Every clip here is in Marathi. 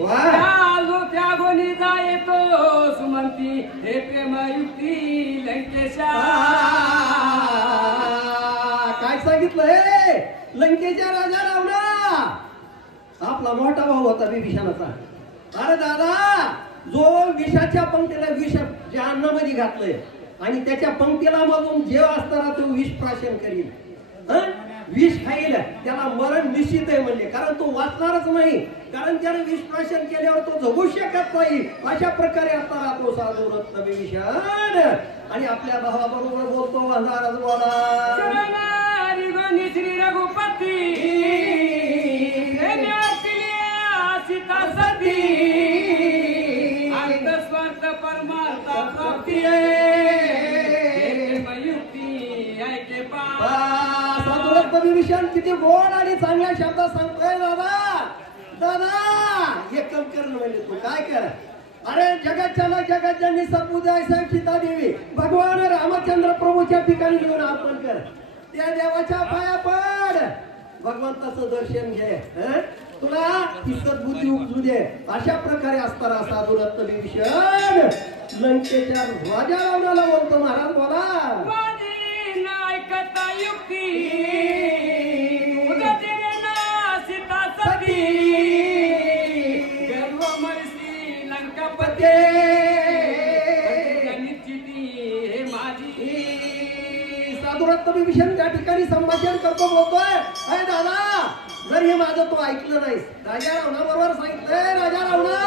त्या गोनीचा येतो सुमंती हे प्रेमयुक्ती लंकेशा. काय सांगितलंय लंकेच्या राजा रावणा आपला मोठा भाऊ होता विभीषणाचा. अरे दादा जो विषाच्या पंक्तीला विष ज्या अन्नामध्ये घातलंय आणि त्याच्या पंक्तीला मधून जेव असताना तो विष प्राशन करील, विष खाईल, त्याला मरण निश्चित आहे म्हणजे. कारण तो वाचणारच नाही, कारण त्याने विष प्राशन केल्यावर तो जगू शकत नाही. अशा प्रकारे असताना तो साधू रत्न विभीषण आणि आपल्या भावाबरोबर बोलतो महाराज बोला श्री रघुपती सीता सती स्वार्थ परमार्था प्राप्ती विभीषण किती गोड आणि चांगल्या शब्दात सांगतोय दादा. दादा एक काम कर म्हणजे तू काय कर. अरे जगाच्या जगात ज्यांनी सद्बुद्धी साहेब सीता देवी भगवान रामचंद्र प्रभूच्या ठिकाणी घेऊन अर्पण कर. त्या देवाच्या पाया पड, भगवंताचं दर्शन घे, तुला ही सद्बुद्धी उपजू दे. अशा प्रकारे असताना साधू रत्न विभीषण लंकेच्या राजा रावणाला बोलतो महाराज बोला सीता सती गर्व मरसी लंकापते हे माझी. साधू रत्न विभीषण त्या ठिकाणी संभाषण करतो बोलतोय अरे दादा जर हे माझं तू ऐकलं नाहीस, राजा रावणा बरोबर सांगितलंय राजा रावणा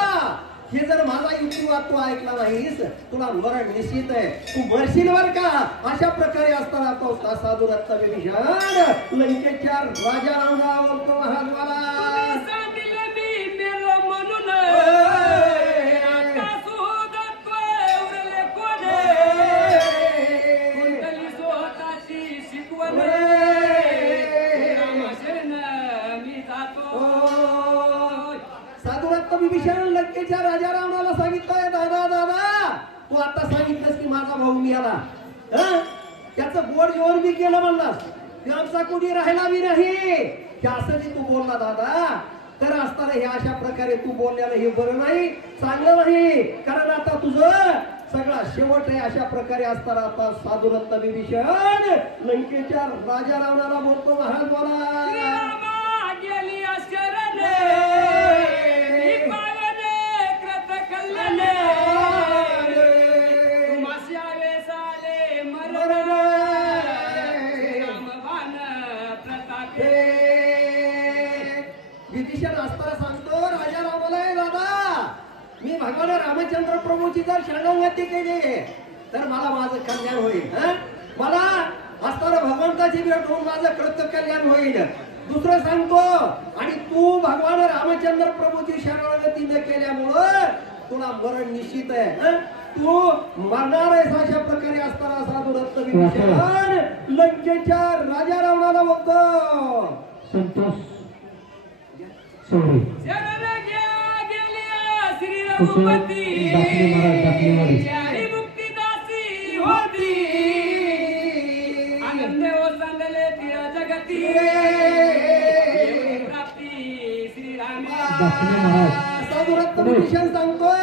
हे जर माझा युक्तिवाद तू ऐकला नाहीस तुला मरण निश्चित आहे, तू मरशील बर का. अशा प्रकारे असताना तो साधू रत्न विभीषण लंकेच्या राजा रावणा बोलतो महाराज विभीषण लंकेच्या राजा रावणाला सांगितलंय दादा दादा तू आता सांगितलंस की माझा भाऊ मिळाला, त्याचं गोड जेवण मी केलं म्हणलास, आमचा कुणी राहिला बी नाही हे असं जे तू बोलला दादा. तर असताना हे अशा प्रकारे तू बोलल्यानं हे बरं नाही, चांगलं नाही. कारण आता तुझं सगळा शेवट आहे. अशा प्रकारे असताना आता साधू रत्न विभीषण लंकेच्या राजा रावणाला बोलतो महाराज बोला विभीषण असताना सांगतो राजा रामाला दादा मी भगवान रामचंद्र प्रभूची जर शरणागती केली तर मला माझं कल्याण होईल, मला असताना भगवंताची भेट होऊन माझं कृत्य कल्याण होईल. दुसरं सांगतो आणि तू भगवान रामचंद्र प्रभूची शरणागती न केल्यामुळं तुला मरण निश्चित आहे, तू मरणार आहेस. अशा प्रकारे असताना साधू रत्न विभीषण लंकेच्या राजा रावणाला बोलतो संतोष श्री रघुपती मुक्तिदासी होती आनंद ओसंडले तिला जगती प्राप्ती श्री राम. साधू रत्न विभीषण सांगतोय